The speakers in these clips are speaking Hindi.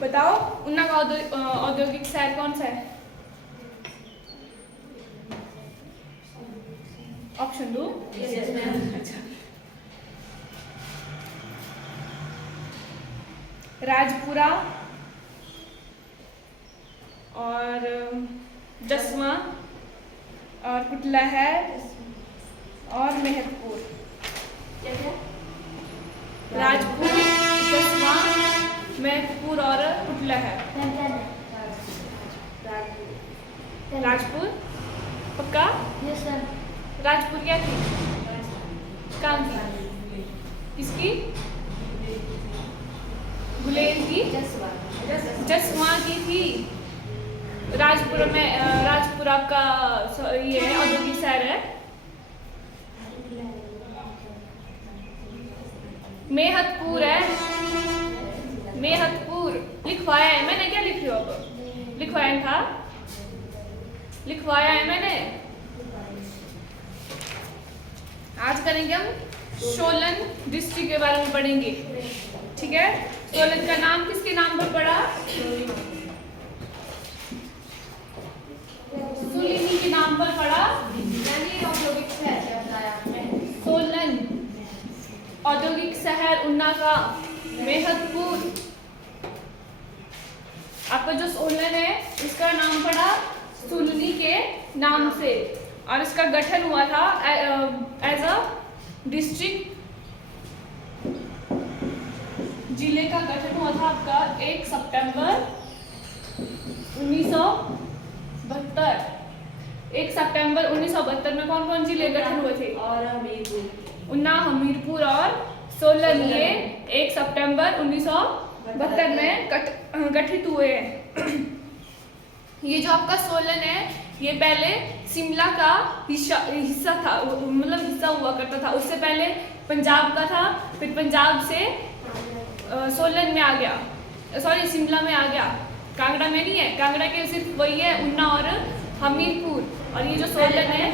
बताओ उन्ना का औद्योगिक शहर कौन सा है? ऑप्शन दो। अच्छा, राजपुरा और जसवा और कुटलहर और मेहतपुर। राजपुर, जसवा, मेहतपुर और कुटलहर। राजपुर पक्का? Yes sir. राजपुर क्या थी? कहाँ थी? किसकी? गुलेर की? जसवा की थी। राजपुरा में राजपुरा का ये है औद्योगिक शहर है। मेहतपुर है, मेहतपुर लिखवाया है मैंने। क्या लिख रही हो अब? लिखवाया था, लिखवाया है मैंने। आज करेंगे हम सोलन डिस्ट्रिक्ट के बारे में पढ़ेंगे, ठीक है। सोलन का नाम किसके नाम पर पड़ा? सुलिनी के नाम पर पड़ा। औद्योगिक शहर क्या बताया आपने? सोलन औद्योगिक शहर उन्ना का मेहतपुर। आपका जो सोलन है इसका नाम पड़ा सुलनी के नाम से, और इसका गठन हुआ था एज अ डिस्ट्रिक्ट। जिले का गठन हुआ था आपका 1 सितंबर 1972। 1 सितंबर 1972 में कौन कौन जिले गठन हुए थे? और हमीरपुर, उन्ना, हमीरपुर और सोलन, ये 1 सितंबर 1972 में गठित हुए हैं। ये जो आपका सोलन है ये पहले शिमला का हिस्सा था, मतलब हिस्सा हुआ करता था। उससे पहले पंजाब का था, फिर पंजाब से सोलन में आ गया, सॉरी शिमला में आ गया। कांगड़ा में नहीं है, कांगड़ा के सिर्फ वही है उन्ना और हमीरपुर। और ये जो सोलन है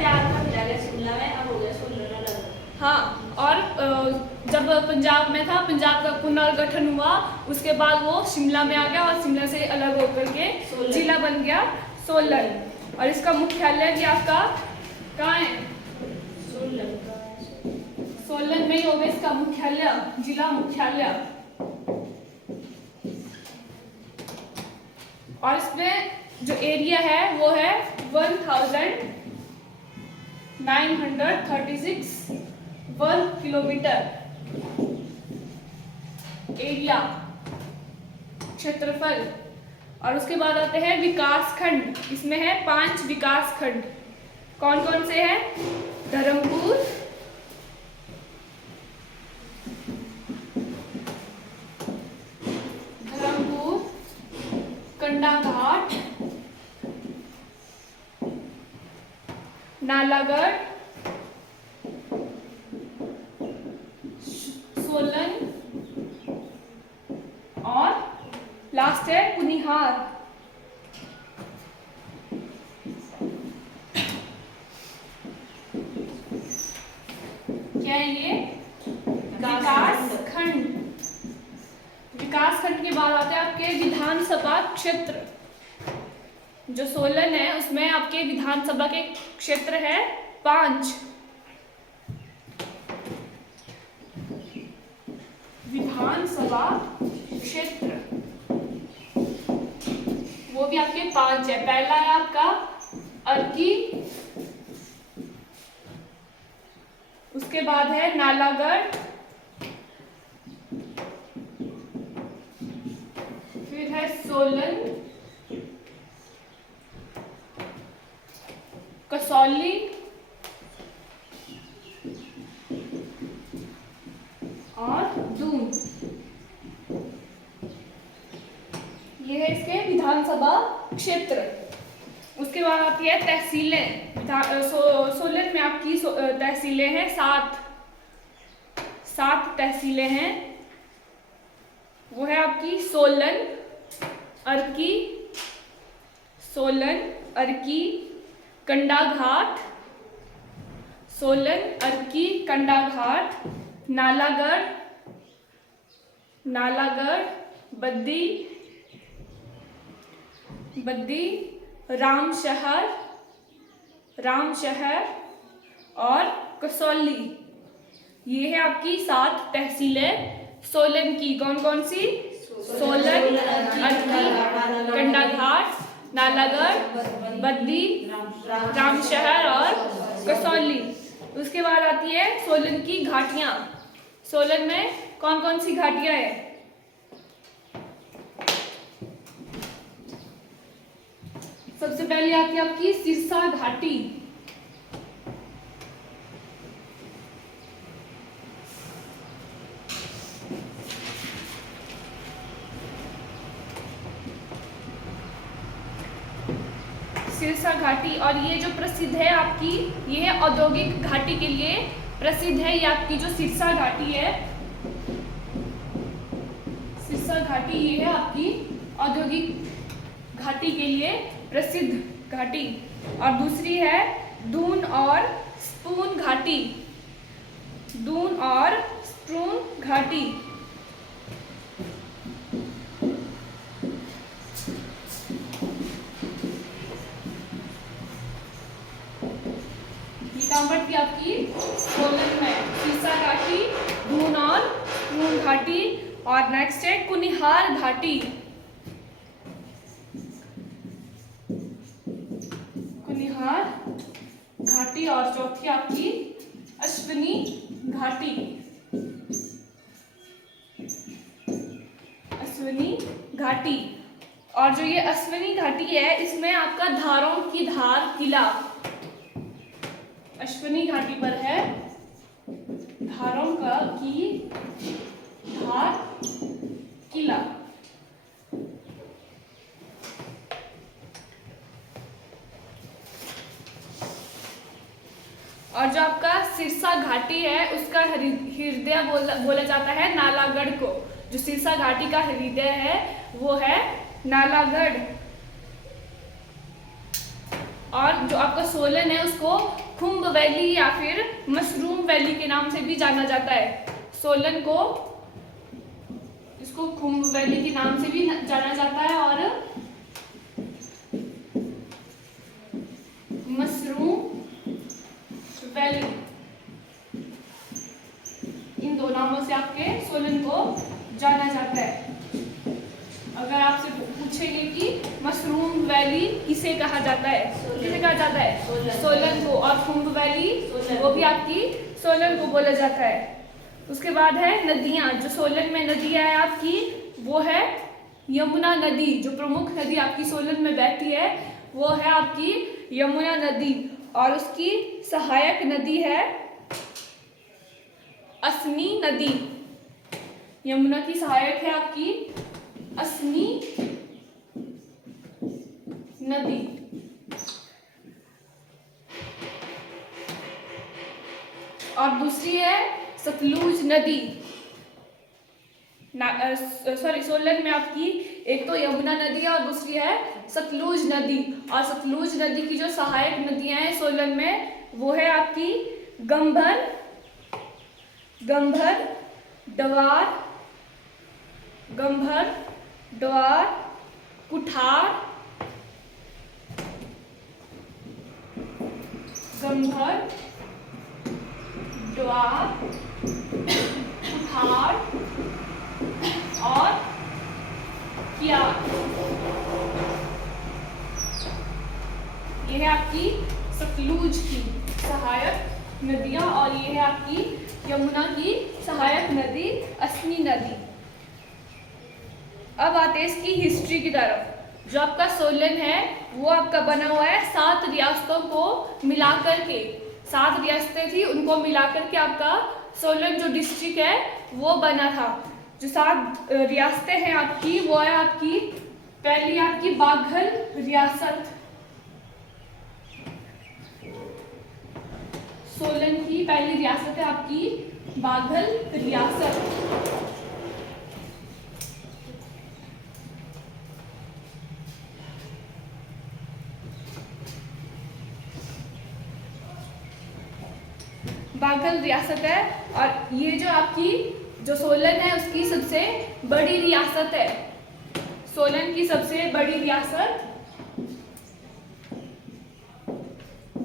शिमला में, अब हो गया सोलन अलग। हाँ, और जब पंजाब में था, पंजाब का पुनर्गठन हुआ, उसके बाद वो शिमला में आ गया और शिमला से अलग होकर के जिला बन गया सोलन। और इसका मुख्यालय भी आपका कहाँ है? सोलन में ही होगा इसका मुख्यालय, जिला मुख्यालय। और इसमें जो एरिया है वो है 1936 वर्ग किलोमीटर एरिया, क्षेत्रफल। और उसके बाद आते हैं विकास खंड। इसमें है 5 विकास खंड। कौन कौन से हैं? धर्मपुर, कंडाघाट, नालागढ़, सोलन और लास्ट है कुनिहार। क्या है ये? विकास खंड। विकास खंड के बाद आते हैं आपके विधानसभा क्षेत्र। जो सोलन है उसमें आपके विधानसभा के क्षेत्र है 5। विधानसभा क्षेत्र वो भी आपके 5 है। पहला है आपका अर्की, उसके बाद है नालागढ़, फिर है सोलन, कसौली और दून। ये है इसके विधानसभा क्षेत्र। उसके बाद आती है तहसीलें। सोलन में आपकी तहसीलें हैं 7 तहसीलें हैं। वो है आपकी सोलन, अर्की, सोलन, अर्की, कंडाघाट, सोलन, अर्की, कंडाघाट, नालागढ़, बद्दी, बद्दी, रामशहर और कसौली। ये है आपकी 7 तहसीलें सोलन की। कौन कौन सी? सोलन, अटकी, कंडाघाट, नालागढ़, बद्दी, रामशहर और कसौली। उसके बाद आती है सोलन की घाटियां। सोलन में कौन कौन सी घाटियां है? सबसे पहले आती है आपकी सिरसा घाटी। सिरसा घाटी, और ये जो प्रसिद्ध है आपकी, ये है औद्योगिक घाटी के लिए प्रसिद्ध है। ये आपकी जो सिरसा घाटी है, सिरसा घाटी ये है आपकी औद्योगिक घाटी के लिए प्रसिद्ध घाटी। और दूसरी है दून और स्पून घाटी। दून और स्पून घाटी। कहाँ पर थी आपकी? सोलन में सिरसा घाटी, दून और स्पून घाटी। और नेक्स्ट है कुनिहार घाटी। कुनिहार घाटी। और चौथी आपकी अश्विनी घाटी। अश्विनी घाटी। और जो ये अश्विनी घाटी है, इसमें आपका धारों की धार किला अश्विनी घाटी पर है। धारों की धार किला। और जो आपका सिरसा घाटी है, उसका हृदय बोला जाता है नालागढ़ को। जो सिरसा घाटी का हृदय है वो है नालागढ़। और जो आपका सोलन है उसको खुम्ब वैली या फिर मशरूम वैली के नाम से भी जाना जाता है। सोलन को इसको खुम्ब वैली के नाम से भी जाना जाता है और मशरूम वैली, इन दो नामों से आपके सोलन को जाना जाता है। अगर आपसे पूछेंगे कि मशरूम वैली किसे कहा जाता है, किसे कहा जाता है? सोलन को। और खुम्ब वैली वो भी आपकी सोलन को बोला जाता है। उसके बाद है नदियां। जो सोलन में नदियां है आपकी, वो है यमुना नदी। जो प्रमुख नदी आपकी सोलन में बहती है वो है आपकी यमुना नदी। और उसकी सहायक नदी है असनी नदी। यमुना की सहायक है आपकी असनी नदी। और दूसरी है सतलुज नदी। सोलन में आपकी एक तो यमुना नदी है और दूसरी है सतलुज नदी। और सतलुज नदी की जो सहायक नदियां हैं सोलन में, वो है आपकी गंभर, डवार, कुठार, गंभर, डवार, कुठार और कियार। ये है आपकी सतलुज की सहायक नदियां। और ये है आपकी यमुना की सहायक नदी असनी नदी। अब आते हैं इसकी हिस्ट्री की तरफ। जो आपका सोलन है वो आपका बना हुआ है 7 रियासतों को मिलाकर के। 7 रियासतें थी, उनको मिलाकर के आपका सोलन जो डिस्ट्रिक्ट है वो बना था। जो 7 रियासतें हैं आपकी, वो है आपकी पहली आपकी बाघल रियासत। सोलन की पहली रियासत है आपकी बाघल रियासत। बाघल रियासत है। और ये जो आपकी जो सोलन है उसकी सबसे बड़ी रियासत है। सोलन की सबसे बड़ी रियासत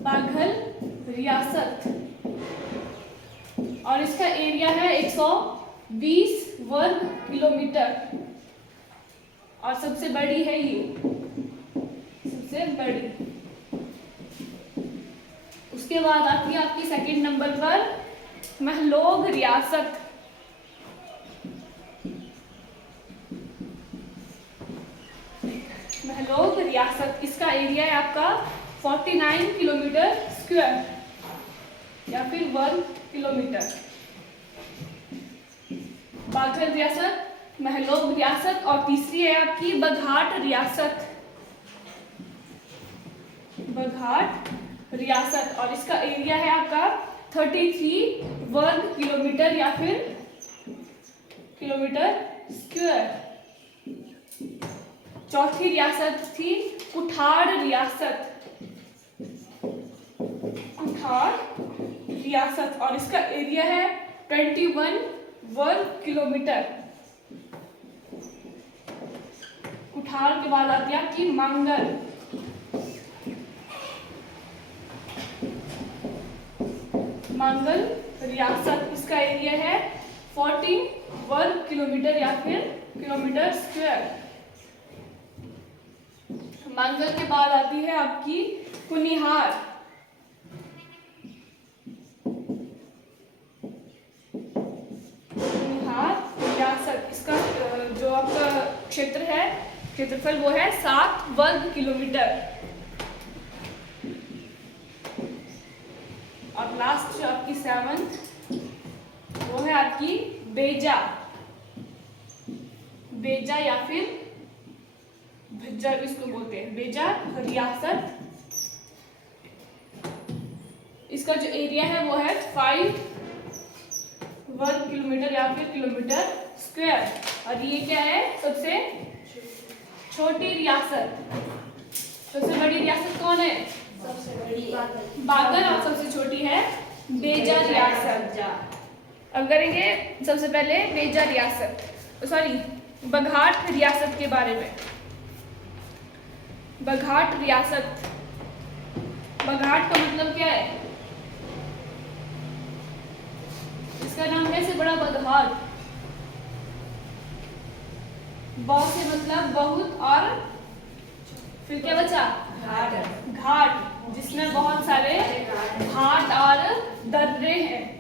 बाघल रियासत, और इसका एरिया है 120 वर्ग किलोमीटर, और सबसे बड़ी है ये, सबसे बड़ी। उसके बाद आती है आपकी सेकंड नंबर पर महलोग रियासत। महलोग रियासत, इसका एरिया है आपका 49 किलोमीटर स्क्वायर या फिर वर्ग किलोमीटर। बाघल रियासत, महलोग रियासत, और तीसरी है आपकी बघाट रियासत। बघाट रियासत, और इसका एरिया है आपका 33 वर्ग किलोमीटर या फिर किलोमीटर स्क्वायर। चौथी रियासत थी कुठाड़ रियासत। कुठाड़ रियासत, और इसका एरिया है 21 वर्ग किलोमीटर। कुठाड़ के बाद आती है आपकी मांगल। मांगल रियासत, इसका एरिया है 14 वर्ग किलोमीटर या फिर किलोमीटर स्क्वायर। मांगल के बाद आती है आपकी कुनिहार। कुनिहार रियासत, इसका जो आपका क्षेत्र है, क्षेत्रफल वो है 7 वर्ग किलोमीटर। और लास्ट जो आपकी 7th वो है आपकी बेजा। बेजा या फिर भज्जर इसको बोलते हैं, बेजा रियासत। इसका जो एरिया है वो है 5 वर्ग किलोमीटर या फिर किलोमीटर स्क्वायर। और ये क्या है, सबसे छोटी रियासत। सबसे बड़ी रियासत कौन है? सबसे बड़ी बाघल, और सबसे छोटी है बेजा रियासत। अब करेंगे सबसे पहले बेजा रियासत, सॉरी बघाट रियासत के बारे में। बघाट रियासत, बघाट का मतलब क्या है? इसका नाम है से बड़ा बघाट। ब से मतलब बहुत, और फिर क्या बचा? घाट। घाट, जिसमें बहुत सारे घाट और दर्रे हैं।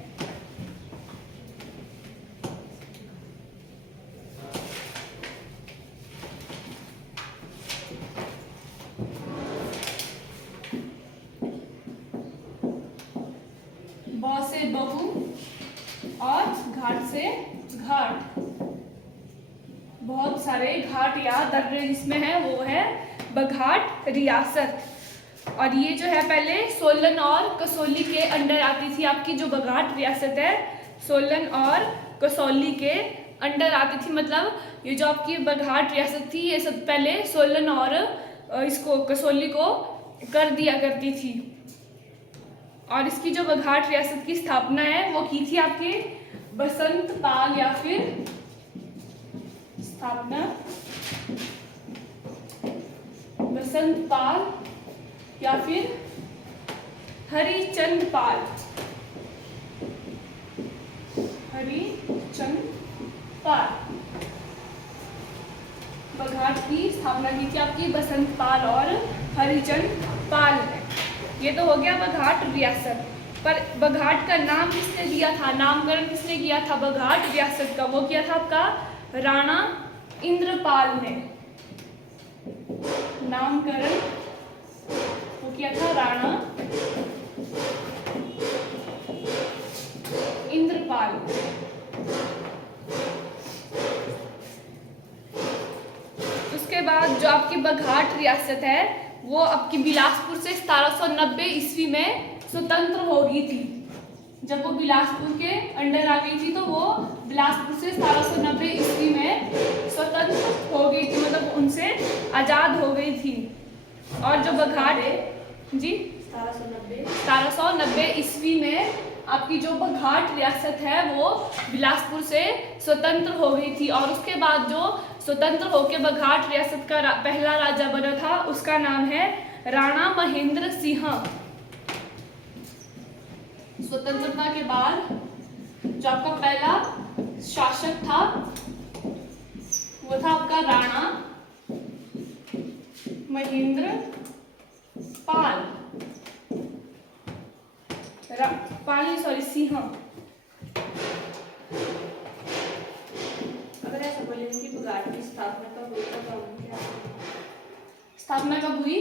ब से बहु और घाट से घाट, बहुत सारे घाट या दर्रे जिसमें है वो है बघाट रियासत। और ये जो है पहले सोलन और कसौली के अंडर आती थी। आपकी जो बघाट रियासत है सोलन और कसौली के अंडर आती थी। मतलब ये जो आपकी बघाट रियासत थी ये सब पहले सोलन और इसको कसौली को कर दिया करती थी। और इसकी जो बघाट रियासत की स्थापना है वो की थी आपके बसंत पाल या फिर स्थापना बसंत पाल या फिर हरिचंद पाल। हरिचंद पाल बघाट की स्थापना की थी आपकी बसंत पाल और हरिचंद पाल ने। ये तो हो गया बघाट रियासत। पर बघाट का नाम किसने दिया था, नामकरण किसने किया था बघाट रियासत का? वो किया था आपका राणा इंद्रपाल ने। नामकरण वो किया था राणा इंद्रपाल। उसके बाद जो आपकी बघाट रियासत है वो आपकी बिलासपुर से 1790 ईस्वी में स्वतंत्र हो गई थी। जब वो बिलासपुर के अंडर आ गई थी तो वो बिलासपुर से 1790 ईस्वी में स्वतंत्र हो गई थी, मतलब उनसे आज़ाद हो गई थी। और जो बघाट जी 1790 ईस्वी में आपकी जो बघाट रियासत है वो बिलासपुर से स्वतंत्र हो गई थी। और उसके बाद जो स्वतंत्र होकर बघाट रियासत का पहला राजा बना था उसका नाम है राणा महेंद्र सिंह। स्वतंत्रता के बाद जो आपका पहला शासक था वो था आपका राणा महेंद्र पाल सिंह। अगर ऐसा बोलेंगे कि बघाट की स्थापना कब हुई तो क्या स्थापना कब हुई?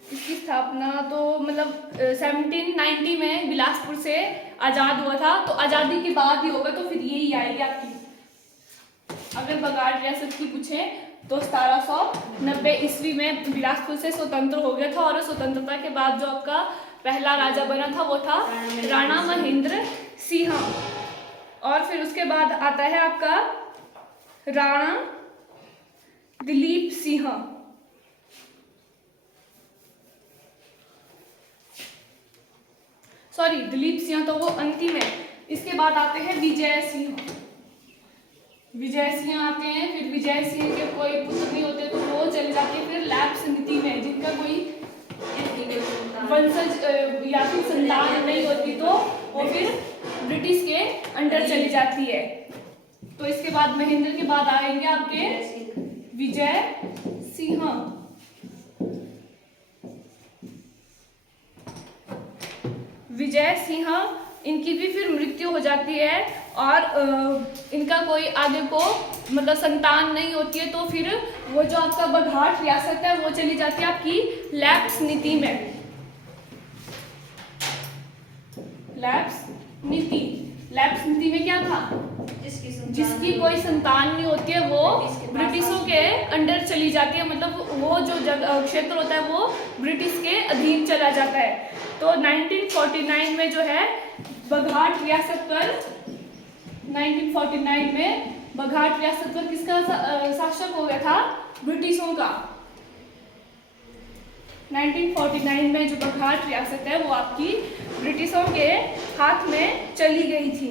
इसकी स्थापना तो मतलब 1790 में बिलासपुर से आजाद हुआ था, तो आजादी के बाद ही होगा, तो फिर यही आएगी आपकी। अगर बघाट रियासत की पूछे तो 1790 ईस्वी में बिलासपुर से स्वतंत्र हो गया था, और स्वतंत्रता के बाद जो आपका पहला राजा बना था वो था राणा महेंद्र सिंह। और फिर उसके बाद आता है आपका राणा दिलीप सिंह। सॉरी, दिलीप सिंह तो वो अंतिम है। इसके बाद आते हैं विजय सिंह। विजय सिंह आते हैं, फिर विजय सिंह के कोई पुत्र नहीं होते तो वो चले जाते हैं फिर लैब समिति में, जिनका कोई वंशज या फिर संतान नहीं होती तो वो फिर ब्रिटिश के अंडर चली जाती है। तो इसके बाद महेंद्र के बाद आएंगे आपके विजय सिंह। विजय सिंह इनकी भी फिर मृत्यु हो जाती है, और इनका कोई आगे को मतलब संतान नहीं होती है, तो फिर वो जो आपका बघाट रियासत है वो चली जाती है आपकी लैप्स नीति में। लैप्स नीति में क्या था? जिसकी कोई संतान नहीं होती है वो ब्रिटिशों के अंडर चली जाती है, मतलब वो जो क्षेत्र होता है वो ब्रिटिश के अधीन चला जाता है। तो 1949 में जो है बघाट रियासत पर 1949 में बघाट रियासत पर किसका शासक हो गया था? ब्रिटिशों का। 1949 में जो बघाट रियासत है वो आपकी ब्रिटिशों के हाथ में चली गई थी।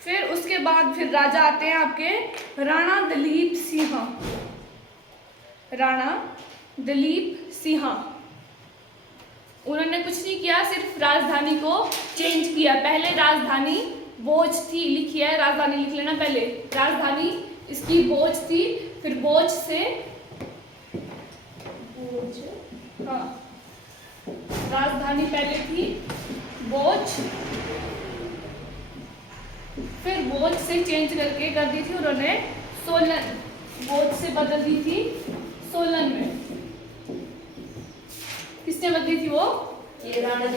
फिर उसके बाद फिर राजा आते हैं आपके राणा दिलीप सिंह। राणा दिलीप सिंह उन्होंने कुछ नहीं किया, सिर्फ राजधानी को चेंज किया। पहले राजधानी बोझ थी, लिखी है, राजधानी लिख लेना पहले। राजधानी इसकी बोझ थी, फिर बोझ से हाँ, राजधानी पहले थी बोझ, फिर बोझ से चेंज करके कर दी थी उन्होंने सोलन। बोझ से बदल दी थी सोलन में। किसने बदली थी वो?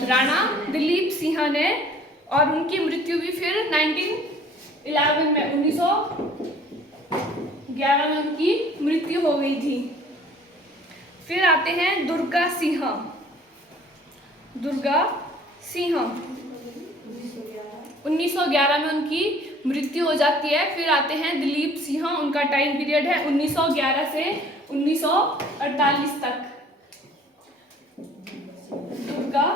राणा दिलीप सिंह ने। और उनकी मृत्यु भी फिर 1911 में 1911 में उनकी मृत्यु हो गई थी। फिर आते हैं दुर्गा सिंह। दुर्गा सिंह 1911 में उनकी मृत्यु हो जाती है। फिर आते हैं दिलीप सिंह, उनका टाइम पीरियड है 1911 से 1948 तक। दुर्गा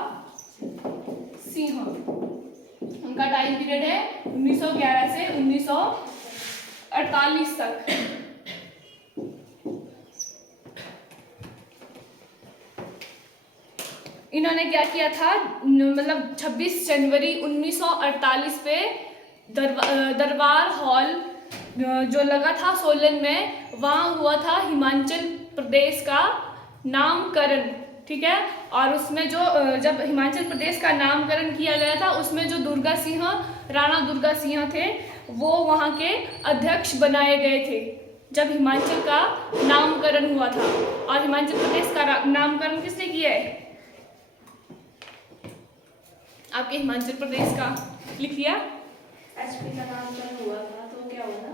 सिंह उनका टाइम पीरियड है 1911 से 1948 तक। इन्होंने क्या किया था, मतलब 26 जनवरी 1948 पे दरबार हॉल जो लगा था सोलन में, वहाँ हुआ था हिमाचल प्रदेश का नामकरण। ठीक है, और उसमें जो जब हिमाचल प्रदेश का नामकरण किया गया था उसमें जो दुर्गा सिंह, राणा दुर्गा सिंह थे वो वहाँ के अध्यक्ष बनाए गए थे जब हिमाचल का नामकरण हुआ था। और हिमाचल प्रदेश का नामकरण किसने किया है? आपके हिमाचल प्रदेश का लिख लिया। एचपी का नामकरण हुआ था तो क्या हुआ?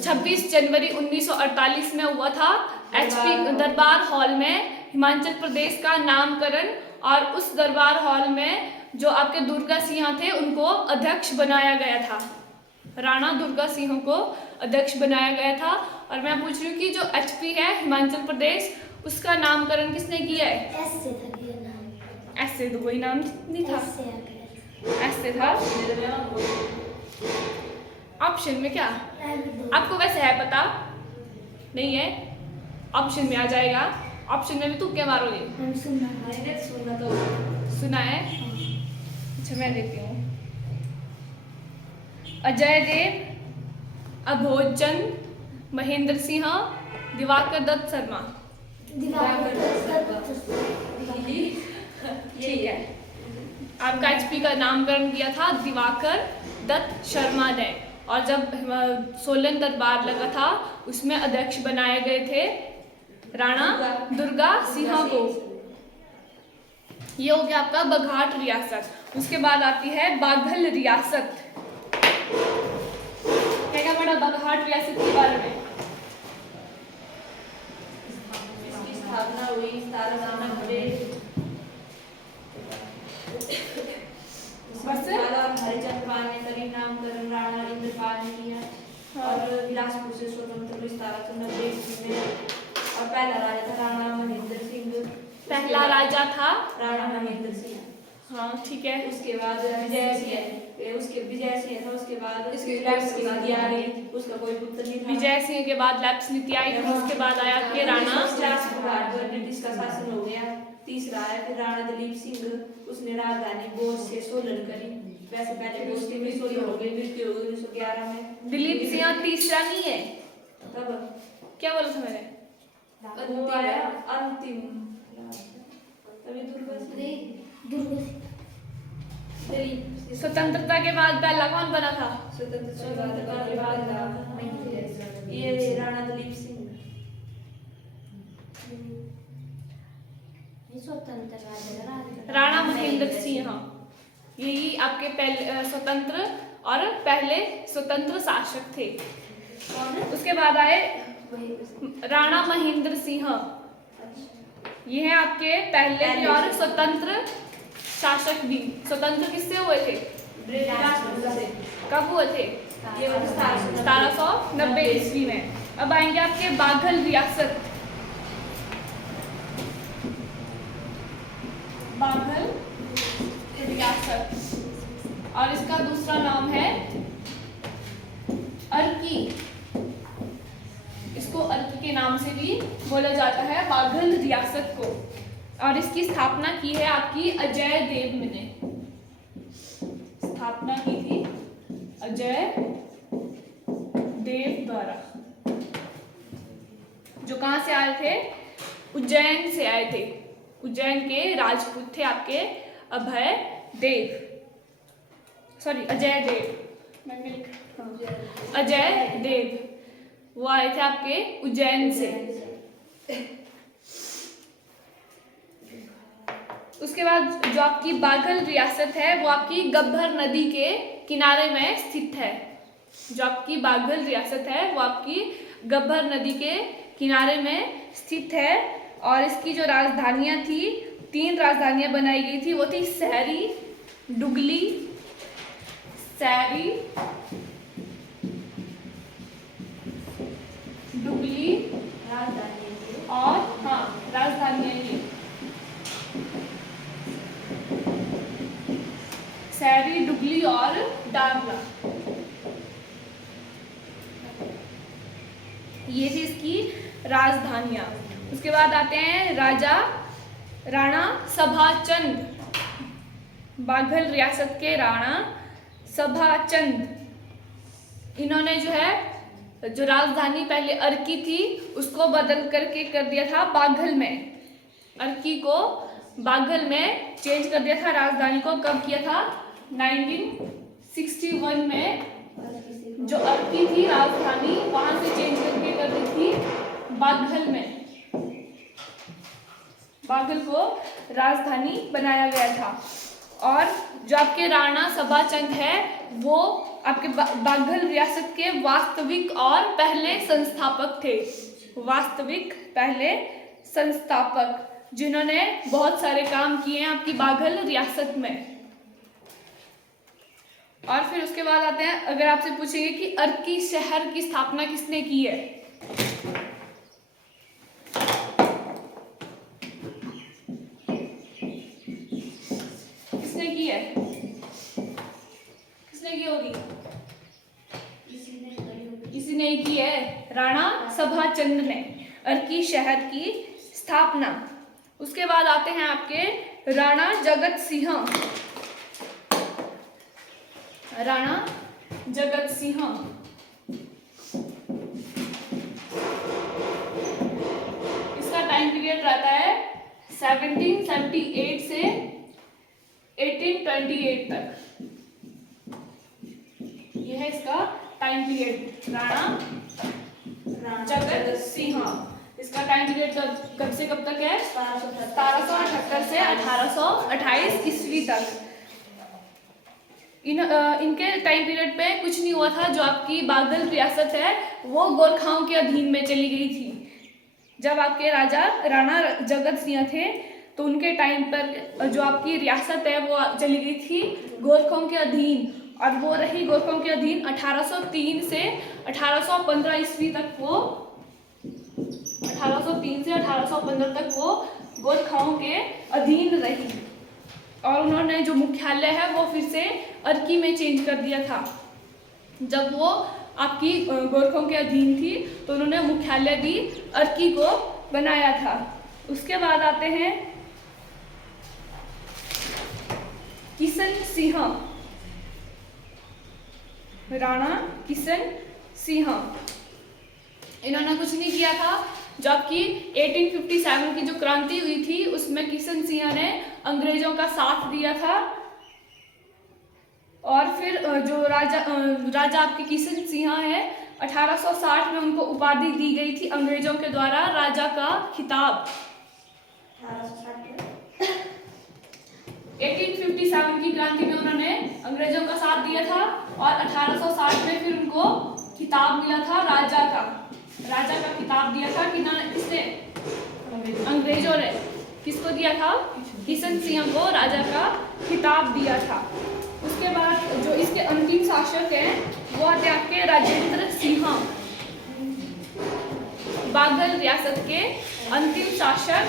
26 जनवरी 1948 में हुआ था एचपी दरबार हॉल में हिमाचल प्रदेश का नामकरण। और उस दरबार हॉल में जो आपके दुर्गा सिंह थे उनको अध्यक्ष बनाया गया था। राणा दुर्गा सिंह को अध्यक्ष बनाया गया था। और मैं पूछ रही हूँ कि जो एचपी है हिमाचल प्रदेश, उसका नामकरण किसने किया है? ऐसे तो कोई नाम नहीं था, ऐसे था ऑप्शन में क्या आपको वैसे है पता नहीं है, ऑप्शन में आ जाएगा। ऑप्शन में भी तुक्के मारोगे? मैंने सुना तो सुना है? अच्छा मैं देती हूँ। अजय देव, अभोज चंद, महेंद्र सिंह, दिवाकर दत्त शर्मा। ठीक है, आपका एचपी का नामकरण किया था दिवाकर दत्त शर्मा ने, और जब सोलन दरबार लगा था उसमें अध्यक्ष बनाए गए थे राणा दुर्गा सिंह को। ये हो गया आपका बघाट रियासत। उसके बाद आती है बाघल रियासत। क्या पड़ा बघाट रियासत के बारे में? इसकी स्थापना हुई 1790 और हरिचंद पाल ने करीब नामकरण राणा इंद्रपाल ने किया और बिलासपुर से स्वतंत्र हुई 1790 ईस्वी में। और पहला राजा था राणा महेंद्र सिंह। पहला राजा था राणा महेंद्र सिंह। हाँ ठीक है। उसके बाद विजय सिंह, उसके विजय सिंह था। उसके बाद इसकी नीति आ गई, उसका कोई पुत्र नहीं था। विजय सिंह के बाद लैप्स नीति आई, फिर उसके बाद आया कि राणा ब्रिटिश का शासन हो गया। तीसरा है फिर राणा दलीप सिंह, उसने राजधानी बोझ से सोलन करी। वैसे पहले बोझ की भी सोलन हो गई, मृत्यु हो गई 1911 में। दिलीप सिंह तीसरा नहीं है, तब क्या बोला था मैंने? वो आया अंतिम, तभी स्वतंत्रता के बाद पहला कौन बना था? स्वतंत्रता के बाद ये राणा दलीप सिंह। राणा महेंद्र सिंह, यही आपके पहले स्वतंत्र और पहले स्वतंत्र शासक थे। उसके बाद आए राणा महेंद्र सिंह, ये है आपके पहले और स्वतंत्र शासक भी। स्वतंत्र किससे हुए थे? कब हुए थे? 1790 ईस्वी में। अब आएंगे आपके बाघल रियासत। बाघल रियासत, और इसका दूसरा नाम है अर्की। इसको अर्की के नाम से भी बोला जाता है बाघल रियासत को। और इसकी स्थापना की है आपकी अजय देव ने। स्थापना की थी अजय देव द्वारा, जो कहां से आए थे? उज्जैन से आए थे। उज्जैन के राजपूत थे आपके अभय देव, सॉरी अजय देव, अजय देव, वो आए थे आपके उज्जैन से। उसके बाद जो आपकी बाघल रियासत है वो आपकी गब्बर नदी के किनारे में स्थित है। जो आपकी बाघल रियासत है वो आपकी गब्बर नदी के किनारे में स्थित है। और इसकी जो राजधानियां थी, 3 राजधानियां बनाई गई थी, वो थी सैरी, डुगली, सैरी, डुगली और हाँ राजधानियां ये सैरी, डुगली और डांगला, ये थी इसकी राजधानियां। उसके बाद आते हैं राजा राणा सभाचंद। बाघल रियासत के राणा सभाचंद, इन्होंने जो है जो राजधानी पहले अर्की थी उसको बदल करके कर दिया था बाघल में। अर्की को बाघल में चेंज कर दिया था राजधानी को। कब किया था? 1961 में जो अर्की थी राजधानी वहां से चेंज करके कर दी थी बाघल में। बाघल को राजधानी बनाया गया था। और जो आपके राणा सभाचंद है वो आपके बाघल रियासत के वास्तविक और पहले संस्थापक थे। वास्तविक पहले संस्थापक, जिन्होंने बहुत सारे काम किए हैं आपकी बाघल रियासत में। और फिर उसके बाद आते हैं, अगर आपसे पूछेंगे कि अर्की शहर की स्थापना किसने की है, किसने की है? किसने की होगी? किसने की है? राणा सभाचंद ने अर्की शहर की स्थापना। उसके बाद आते हैं आपके राणा जगत सिंह। राणा जगत सिंह इसका टाइम पीरियड रहता है 1778 से 1828 तक। यह है इसका टाइम पीरियड, राणा जगत सिंह। इसका टाइम पीरियड कब से कब तक है? 1778 से 1828 ईस्वी तक। इनके टाइम पीरियड पे कुछ नहीं हुआ था। जो आपकी बागल रियासत है वो गोरखाओं के अधीन में चली गई थी। जब आपके राजा राणा जगत सिंह थे तो उनके टाइम पर जो आपकी रियासत है वो चली गई थी गोरखों के अधीन, और वो रही गोरखों के अधीन 1803 से 1815 ईस्वी तक। वो 1803 से 1815 तक वो गोरखाओं के अधीन रही, और उन्होंने जो मुख्यालय है वो फिर से अर्की में चेंज कर दिया था। जब वो आपकी गोरखों के अधीन थी तो उन्होंने मुख्यालय भी अर्की को बनाया था। उसके बाद आते हैं किशन सिंह। राणा किशन सिंह, इन्होंने कुछ नहीं किया था। जो आपकी 1857 की जो क्रांति हुई थी उसमें किशन सिंह ने अंग्रेजों का साथ दिया था, और फिर जो राजा आपके किशन सिंह है 1860 में उनको उपाधि दी गई थी अंग्रेजों के द्वारा, राजा का खिताब। 1857 की क्रांति में उन्होंने अंग्रेजों का साथ दिया था, और 1860 में फिर उनको खिताब मिला था राजा का। राजा का खिताब दिया था कि किसने? अंग्रेजों ने। किसको दिया था? किशन सिंह को राजा का खिताब दिया था। उसके बाद जो इसके अंतिम शासक हैं वो आते आपके राजेंद्र सिंह। बागल रियासत के अंतिम शासक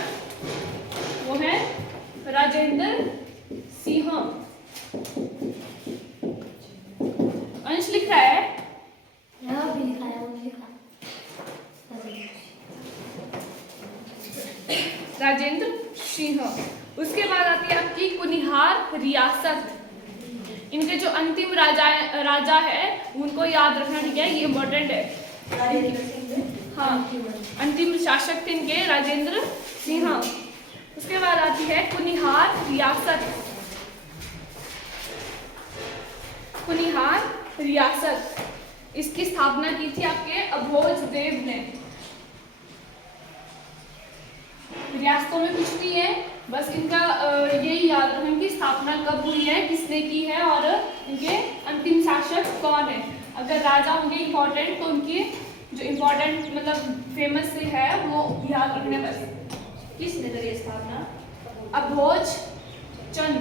वो हैं राजेंद्र सिंह। अंश लिख रहा है, राजेंद्र सिंह। उसके बाद आती है आपकी कुनिहार रियासत। इनके जो अंतिम राजा है उनको याद रखना, ठीक है, ये इम्पोर्टेंट है। हाँ, अंतिम शासक थे इनके राजेंद्र सिंह। उसके बाद आती है कुनिहार रियासत। कुनिहार रियासत इसकी स्थापना की थी आपके अभोज देव ने। रियासतों में कुछ नहीं है, बस इनका यही याद रखें कि स्थापना कब हुई है, किसने की है, और इनके अंतिम शासक कौन है। अगर राजा होंगे इम्पोर्टेंट तो उनकी जो इम्पोर्टेंट मतलब फेमस से है वो याद रखने बस। किसने करी स्थापना? अभोज चंद।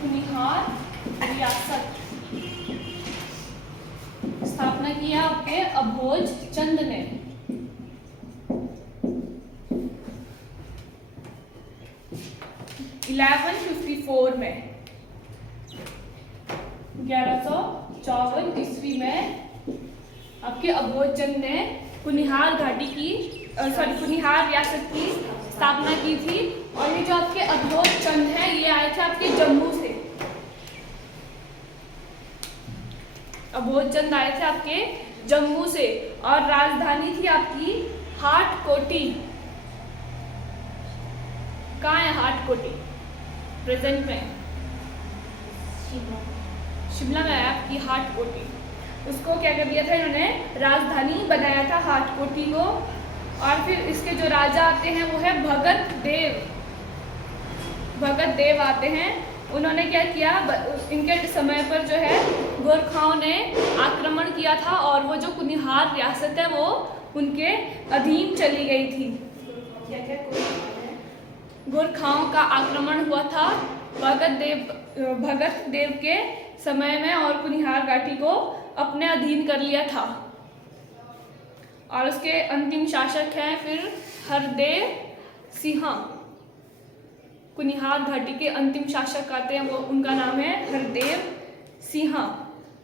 कुनिहार रियासत स्थापना किया आपके अभोज चंद ने। 1154 में 1154 ईस्वी में आपके अभोज चंद ने कुनिहार घाटी की कुनिहार रियासत की स्थापना की थी। और ये जो आपके अभोज चंद हैं ये आए थे आपके जम्मू से। अभोज चंद आए थे आपके जम्मू से, और राजधानी थी आपकी हाटकोटी। कहाँ है हाटकोटी? प्रेजेंट में शिमला में है आपकी हाटकोटी। उसको क्या कर दिया था इन्होंने? राजधानी बनाया था हाटकोटी को। और फिर इसके जो राजा आते हैं वो है भगत देव। भगत देव आते हैं। उन्होंने क्या किया, इनके समय पर जो है गोरखाओं ने आक्रमण किया था, और वो जो कुनिहार रियासत है वो उनके अधीन चली गई थी। क्या क्या गोरखाओं का आक्रमण हुआ था भगत देव के समय में, और कुनिहार घाटी को अपने अधीन कर लिया था। और उसके अंतिम शासक हैं फिर हरदेव सिंह। कुनिहार घाटी के अंतिम शासक आते हैं, वो उनका नाम है हरदेव सिंह।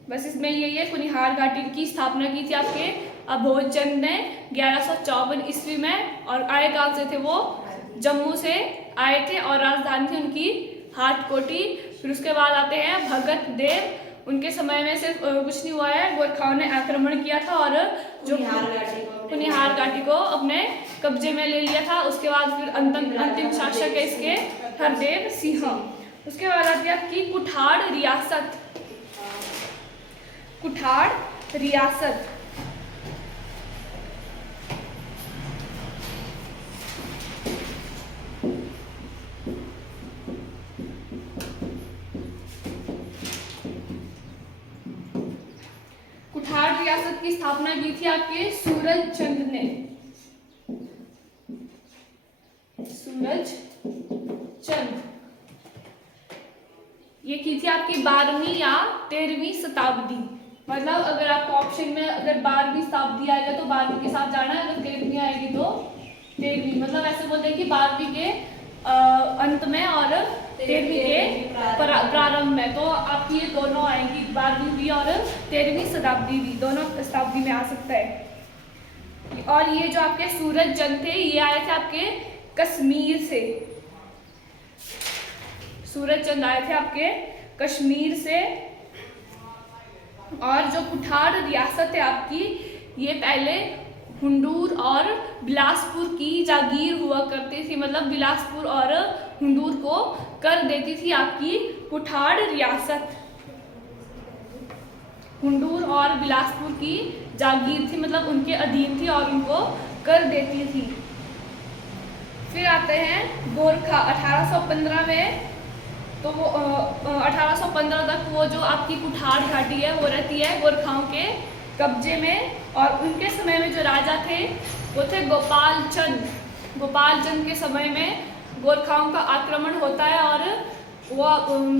बस इसमें यही है, कुनिहार घाटी की स्थापना की थी आपके अबोध चंद ने 1154 ईस्वी में, और आए कहाँ से थे, वो जम्मू से आए थे और राजधानी थी उनकी हाटकोटी। फिर उसके बाद आते हैं भगत देव, उनके समय में से कुछ नहीं हुआ है, गोरखाओं ने आक्रमण किया था और जो कुनिहार घाटी को अपने कब्जे में ले लिया था। उसके बाद फिर अंतिम शासक है इसके हरदेव सिंह। उसके बाद आती है आपकी कुठाड़ रियासत। कुठाड़ रियासत कुठाड़ रियासत की स्थापना की थी आपके सूरज चंद ने। सूरज चंद, ये की थी आपकी 12वीं या 13वीं शताब्दी। मतलब अगर आपको ऑप्शन में अगर 12वीं शताब्दी आएगा तो 12वीं के साथ जाना है, अगर 13वीं आएगी तो 13वीं। मतलब ऐसे बोलते हैं कि 12वीं के अंत में और 13वीं के प्रारंभ में, तो आपकी ये दोनों आएंगी, 12वीं भी और 13वीं शताब्दी भी, दोनों शताब्दी में आ सकता है। और ये जो आपके सूरज चंद थे, ये आए थे आपके कश्मीर से। सूरज चंद आए थे आपके कश्मीर से। और जो कुठाड़ रियासत है आपकी, ये पहले हुंडूर और बिलासपुर की जागीर हुआ करती थी। मतलब बिलासपुर और हुंडूर को कर देती थी आपकी कुठाड़ रियासत। हुंडूर और बिलासपुर की जागीर थी, मतलब उनके अधीन थी और उनको कर देती थी। फिर आते हैं गोरखा 1815 में। तो वो 1815 तक वो जो आपकी कुठाड़ घाटी है वो रहती है गोरखाओं के कब्जे में। और उनके समय में जो राजा थे वो थे गोपाल चंद। गोपाल चंद के समय में गोरखाओं का आक्रमण होता है और वो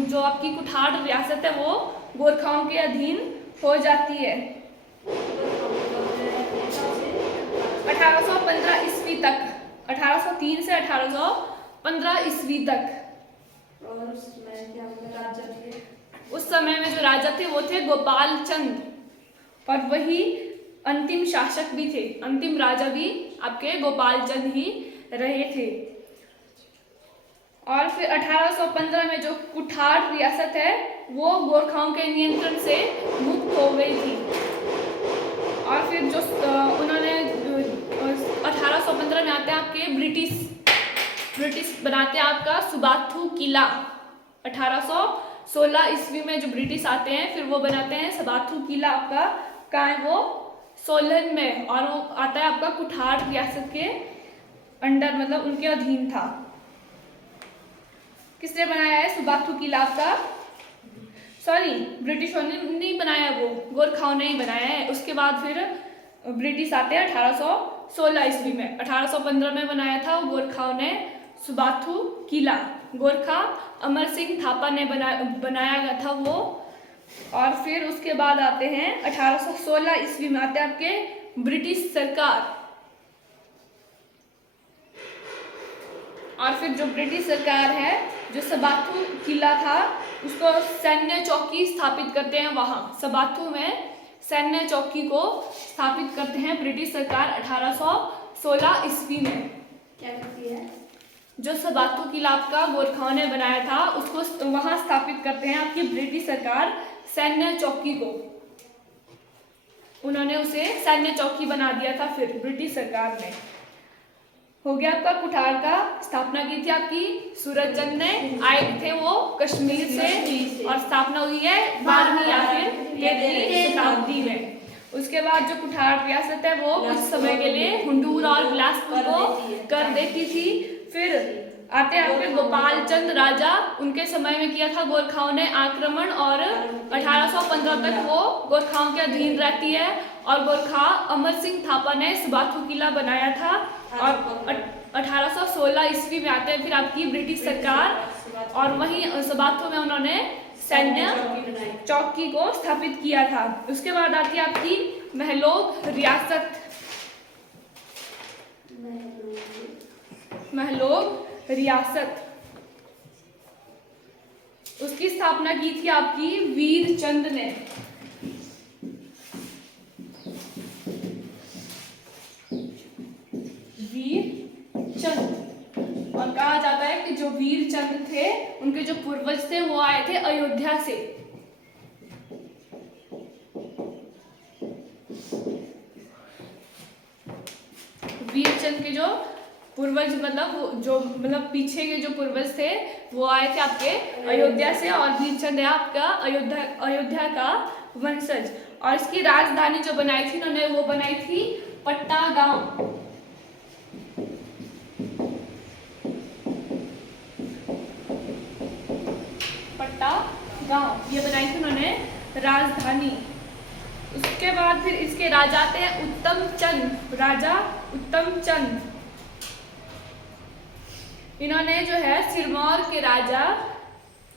जो आपकी कुठाड़ रियासत है वो गोरखाओं के अधीन हो जाती है 1815 ईस्वी तक। 1803 से 1815 ईस्वी तक। और उसमें क्या राजा थे? उस समय में जो राजा थे वो थे गोपाल चंद, और वही अंतिम शासक भी थे। अंतिम राजा भी आपके गोपाल चंद ही रहे थे। और फिर 1815 में जो कुठाड़ रियासत है वो गोरखाओं के नियंत्रण से मुक्त हो गई थी। और फिर जो उन्होंने 1815 में आते हैं आपके ब्रिटिश बनाते हैं आपका सुबाथू किला। 1816 ईस्वी में जो ब्रिटिश आते हैं फिर वो बनाते हैं सुबाथू किला। आपका कहाँ है वो? सोलन में। और वो आता है आपका कुठाड़ रियासत के अंडर, मतलब उनके अधीन था। किसने बनाया है सुबाथू किला? आपका सॉरी, ब्रिटिशों ने नहीं बनाया, वो गोरखाओं ने ही बनाया है। उसके बाद फिर ब्रिटिश आते हैं 1816 ईस्वी में। 1815 में बनाया था वो गोरखाओं ने सुबाथू किला। गोरखा अमर सिंह थापा ने बनाया गया था वो। और फिर उसके बाद आते हैं 1816 ईस्वी में आते हैं आपके ब्रिटिश सरकार। और फिर जो ब्रिटिश सरकार है, जो सुबाथू किला था उसको सैन्य चौकी स्थापित करते हैं वहाँ सुबाथू में। सैन्य चौकी को स्थापित करते हैं ब्रिटिश सरकार 1816 ईस्वी में। क्या करती है? जो सुबाथू किला आपका गोरखाओं ने बनाया था उसको वहां स्थापित करते हैं आपकी ब्रिटिश सरकार सैन्य चौकी को। उन्होंने उसे सैन्य चौकी बना दिया था फिर ब्रिटिश सरकार ने। हो गया आपका कुठाड़ का स्थापना की थी आपकी सूरज चंद ने। आए थे वो कश्मीर से और स्थापना हुई है 12वीं या फिर 13वीं शताब्दी में। उसके बाद जो कुठाड़ रियासत है वो कुछ समय के लिए हुंडूर और बिलासपुर को कर देती थी। फिर आते आपके गोपाल चंद राजा, उनके समय में किया था गोरखाओं ने आक्रमण और 1815 तक वो गोरखाओं के अधीन रहती है। और गोरखा अमर सिंह थापा ने सुबाथू किला बनाया था। और 1816 ईस्वी में आते हैं फिर आपकी ब्रिटिश सरकार और वहीं सुबाथू में उन्होंने सैन्य चौकी को स्थापित किया था। उसके बाद आती है आपकी महलोग रियासत। महलोग रियासत उसकी स्थापना की थी आपकी वीर चंद ने। वीर चंद। और कहा जाता है कि जो वीर चंद थे उनके जो पूर्वज थे वो आए थे अयोध्या से। वीरचंद के जो पूर्वज मतलब पीछे के जो पूर्वज थे वो आए थे आपके अयोध्या से, और वीरचंद है आपका अयोध्या का वंशज। और इसकी राजधानी जो बनाई थी इन्होंने वो बनाई थी पट्टा गांव। पट्टा गांव ये बनाई थी उन्होंने राजधानी। उसके बाद फिर इसके राजा थे उत्तम चंद, राजा उत्तम चंद। इन्होंने जो है सिरमौर के राजा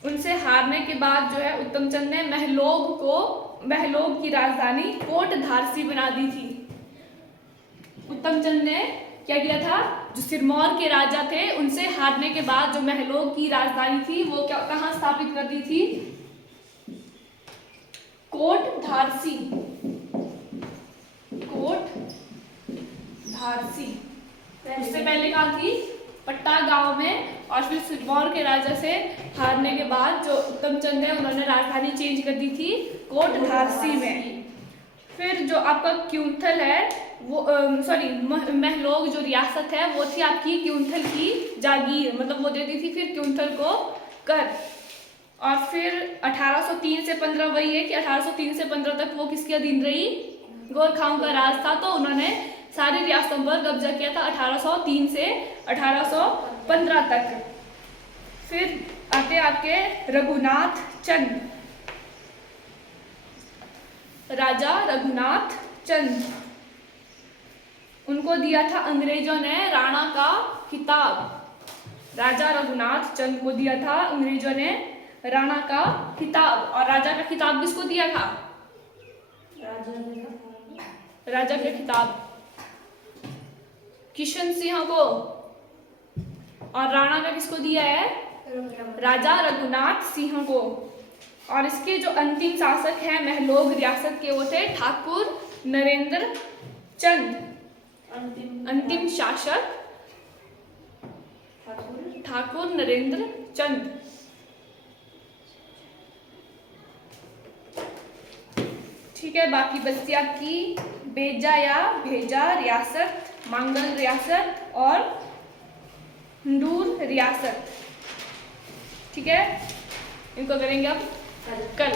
उनसे हारने के बाद जो है उत्तम चंद ने महलोग की राजधानी कोटधारसी बना दी थी। उत्तम चंद ने क्या किया था, जो सिरमौर के राजा थे उनसे हारने के बाद जो महलोग की राजधानी थी वो कहाँ स्थापित कर दी थी, कोटधारसी। उससे पहले कहाँ थी, पट्टा गांव में। और फिर सिरमौर के राजा से हारने के बाद जो उत्तम चंद है उन्होंने राजधानी चेंज कर दी थी कोटधारसी में। फिर जो आपका क्यूंथल है वो महलोग जो रियासत है वो थी आपकी क्यूंथल की जागीर, मतलब वो देती थी फिर क्यूंथल को कर। और फिर 1803 से 15 वही है कि 1803 से 15 तक वो किसके अधीन रही, गोरखाओं का राज था। तो उन्होंने सारी रियासतों पर कब्जा किया था 1803 से 1815 तक। फिर आते आपके रघुनाथ चंद, राजा रघुनाथ चंद। उनको दिया था अंग्रेजों ने राणा का खिताब। राजा रघुनाथ चंद को दिया था अंग्रेजों ने राणा का खिताब। और राजा का खिताब किसको दिया था, राजा का खिताब किशन सिंह को। और राणा का किसको दिया है, राजा रघुनाथ सिंह को। और इसके जो अंतिम शासक हैं महलोग रियासत के वो थे ठाकुर नरेंद्र चंद। अंतिम शासक ठाकुर नरेंद्र चंद। ठीक है, बाकी बस्ती आपकी बेजा या भेजा रियासत, मांगल रियासत और हुंडूर रियासत। ठीक है, इनको करेंगे अब कल।